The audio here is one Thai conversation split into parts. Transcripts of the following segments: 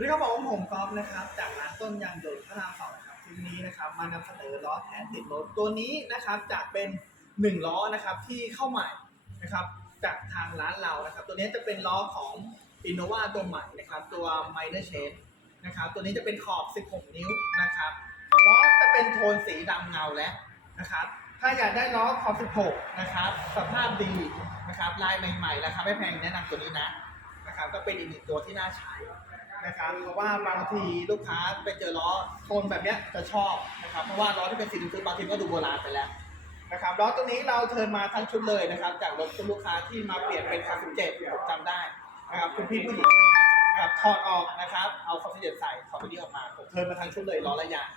วัสดีครับผมผมกอล์ฟนะครับ จากร้านต้นยางยนต์พระรามสองนะครับทีนี้นะครับมานำเสนอล้อแทนติดรถตัวนี้นะครับจะเป็นหนึ่งล้อนะครับที่เข้าใหม่นะครับจากทางร้านเรานะครับ ตัวนี้จะเป็นล้อของ Innova ตัวใหม่นะครับตัว Minor Change นะครับตัวนี้จะเป็นขอบ 16 นิ้วนะครับล้อจะเป็นโทนสีดำเงาแล้วนะครับถ้าอยากได้ล้อขอบ 16 นะครับสภาพดีนะครับลายใหม่ๆราคาไม่แพงแนะนำตัวนี้นะนะครับก็เป็นอีกหนึ่งตัวที่น่าใช้ นะครับเพราะว่าบางทีลูกค้าไปเจอล้อโทนแบบเนี้ยจะชอบนะครับเพราะว่าล้อที่เป็นสีดำๆบางทีก็ดูโบราณไปแล้วนะครับล้อตัวนี้เราเทิร์นมาทั้งชุดเลยนะครับ จากรถคุณลูกค้าที่มาเปลี่ยนเป็นคาสิบเจ็ดผมจำได้นะครับคุณพี่ผู้หญิงนะครับถอดออกนะครับ เอาคาสิบเจ็ดใส่ถอดตัวนี้ออกมาผมเทิร์นมาทั้งชุดเลยล้อระยาง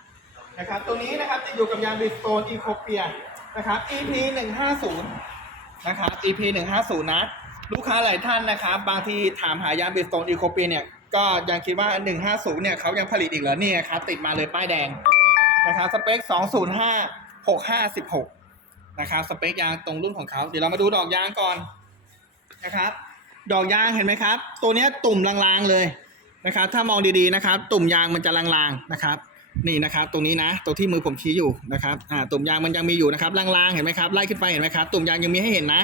นะครับตัวนี้นะครับจะอยู่กับยางบิสโตนอีโคเปียนะครับ EP 150นะครับ EP 150นะลูกค้าหลายท่านนะครับ บางทีถามหายางบิสโตนอีโคเปียเนี่ย ก็ยังคิดว่า 150 เนี่ยเขายังผลิตอีกเหรอเนี่ยครับติดมาเลยป้ายแดงนะครับสเปค 205 6516 นะครับสเปคยางตรงรุ่นของเขาเดี๋ยวเรามาดูดอกยางก่อนนะครับ ดอกยางเห็นไหมครับ ตัวเนี้ยตุ่มลางๆเลยนะครับ ถ้ามองดีๆนะครับ ตุ่มยางมันจะลางๆนะครับ นี่นะครับตรงนี้นะตรงที่มือผมชี้อยู่นะครับอ่าตุ่มยางมันยังมีอยู่นะครับลางๆเห็นไหมครับไล่ขึ้นไปเห็นไหมครับตุ่มยางยังมีให้เห็นนะ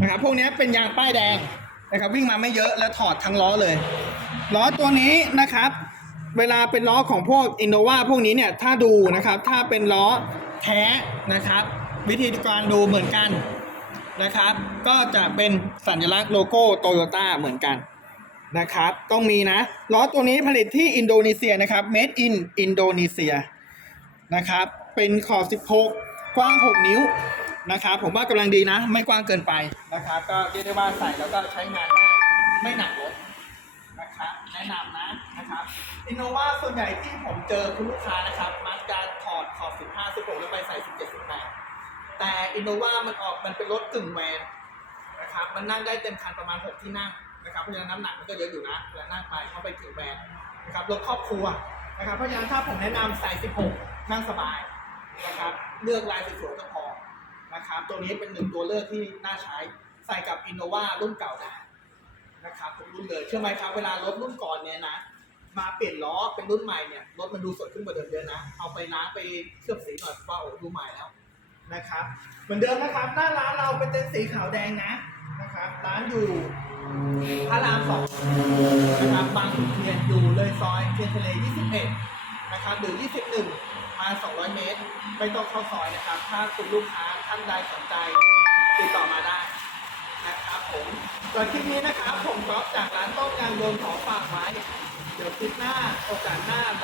นะครับ พวกนี้เป็นยางป้ายแดงนะครับวิ่งมาไม่เยอะแล้วถอดทั้งล้อเลย ล้อตัวนี้นะครับ เวลาเป็นล้อของพวกอินโนวาพวกนี้เนี่ยถ้าดูนะครับ ถ้าเป็นล้อแท้นะครับ วิธีการดูเหมือนกันนะครับ ก็จะเป็นสัญลักษณ์โลโก้โตโยต้าเหมือนกันนะครับ ต้องมีนะล้อตัวนี้ผลิตที่อินโดนีเซียนะครับ made in อินโดนีเซียนะครับ เป็นขอบ 16 กว้าง 6 นิ้วนะครับผมว่ากำลังดีนะ ไม่กว้างเกินไปนะครับ ก็เรียกได้ว่าใส่แล้วก็ใช้งานได้ไม่หนักรถน อินโนวาส่วนใหญ่ที่ผมเจอคุณลูกค้านะครับมักจะถอดขอบ 15 16 แล้วไปใส่ 17 18 แต่อินโนวามันออกมันเป็นรถกึ่งแวนนะครับมันนั่งได้เต็มคันประมาณ 6 ที่นั่งนะครับเพราะฉะนั้นน้ำหนักมันก็เยอะอยู่นะเวลานั่งไปเข้าไปกึ่งแวนนะครับรถครอบครัวนะครับเพราะฉะนั้นถ้าผมแนะนำใส่ 16 นั่งสบายนะครับเลือกลายสวยๆก็พอนะครับตัวนี้เป็นหนึ่งตัวเลือกที่น่าใช้ใส่กับอินโนวารุ่นเก่าได้นะครับทุกรุ่นเลยเชื่อไหมครับเวลารถรุ่นก่อนเนี่ยนะ มาเปลี่ยนล้อเป็นรุ่นใหม่เนี่ยรถมันดูสดขึ้นกว่าเดิมเยอะนะ เอาไปล้างไปเคลือบสีหน่อยว่าโอ้ดูใหม่แล้วนะครับเหมือนเดิมนะครับ หน้าร้านเราเป็นเต็นท์สีขาวแดงนะนะครับร้านอยู่พระรามสองนะครับบางขุนเทียนอยู่เลยซอยเทียนทะเล 21 นะครับหรือ 21 มา 200 เมตร ไม่ต้องเข้าซอยนะครับ ถ้าคุณลูกค้าท่านใดสนใจติดต่อมาได้นะครับผมส่วนคลิปนี้นะครับ ผมก๊อฟจากร้านต้มยางโดนขอฝากไว้ เดี๋ยวค ลิปหน้าโอกาสหน้ามา